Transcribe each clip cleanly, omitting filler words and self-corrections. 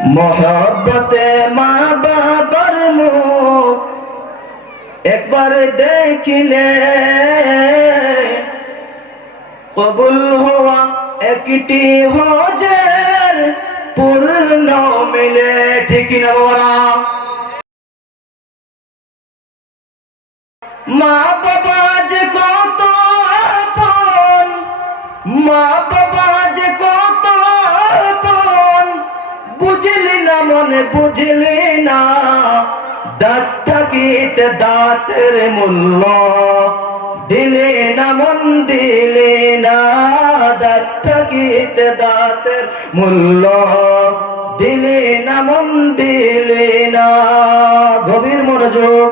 मोहब्बते माँ बाबर मुख একবার দেখিলে কবুল হওয়া একটি হজের পূর্ণ মিলে। ঠিক না বলা? মা বাবা যে কত আপন, মা বাবা যে কত আপন, বুঝলি না মনে বুঝলি না, দাঁত থাকিতে দাঁতের মূল্য দিলে না মন দিলে না, দাঁত থাকিতে দাঁতের মূল্য দিলে না মন দিলে না। গভীর মনোযোগ।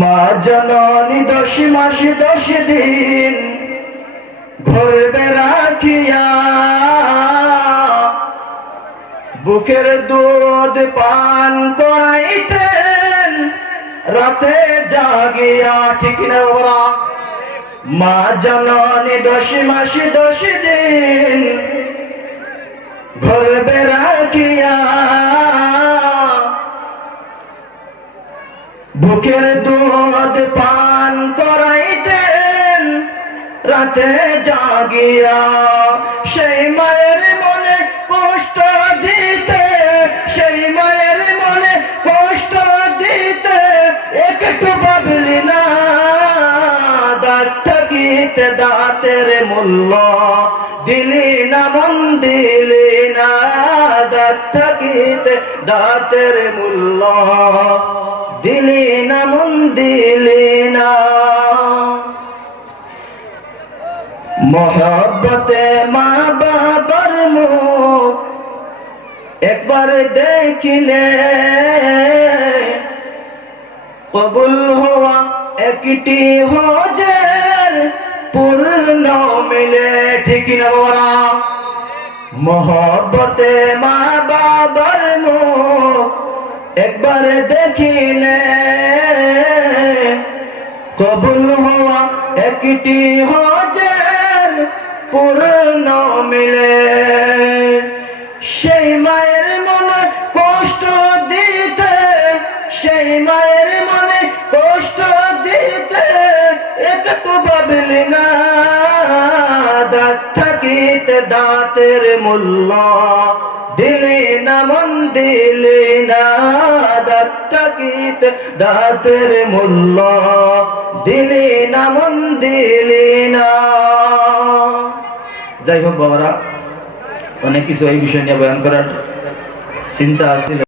মা জননী 10 মাস 10 দিন গর্ভে রাখিয়া বুকের দুধ পান করাইতেন রাতে জাগিয়া। ঠিক না ওরা? মা জননী 10 মাস 10 দিন গর্ভে রাখিয়া বুকের দুধ পান করাইতেন রাতে জাগিয়া। সেই মায়ের মনে কষ্ট দিতে, সেই মায়ের মনে কষ্ট দিতে একটু ভাবলি না, দাঁত থাকিতে দাঁতের মূল্য দিলি না মন দিলি না, দাঁত থাকিতে দাঁতের মূল্য দিলি না মন দিলি না। মোহব্বতে মা বাবার মুখ একবার দেখিলে কবুল হওয়া একটি হজের পূর্ণ মিলে। ঠিক না বলা? মোহব্বতে মা বাবার মুখ একবার দেখিলে কবুল হওয়া একটি হজের পূর্ণ মিলে। সেই মায়ের মনে কষ্ট দিতে, সেই মায়ের মনে কষ্ট দিতে একটু ভাবলি না, দাঁত থাকিতে দাঁতের মূল্য দিলি না মন দিলি না, দাঁত থাকিতে দাঁতের মূল্য দিলি না মন দিলি না। যাই হোক বাবারা, অনেক কিছু এই বিষয় নিয়ে বয়ান করার চিন্তা আছিল।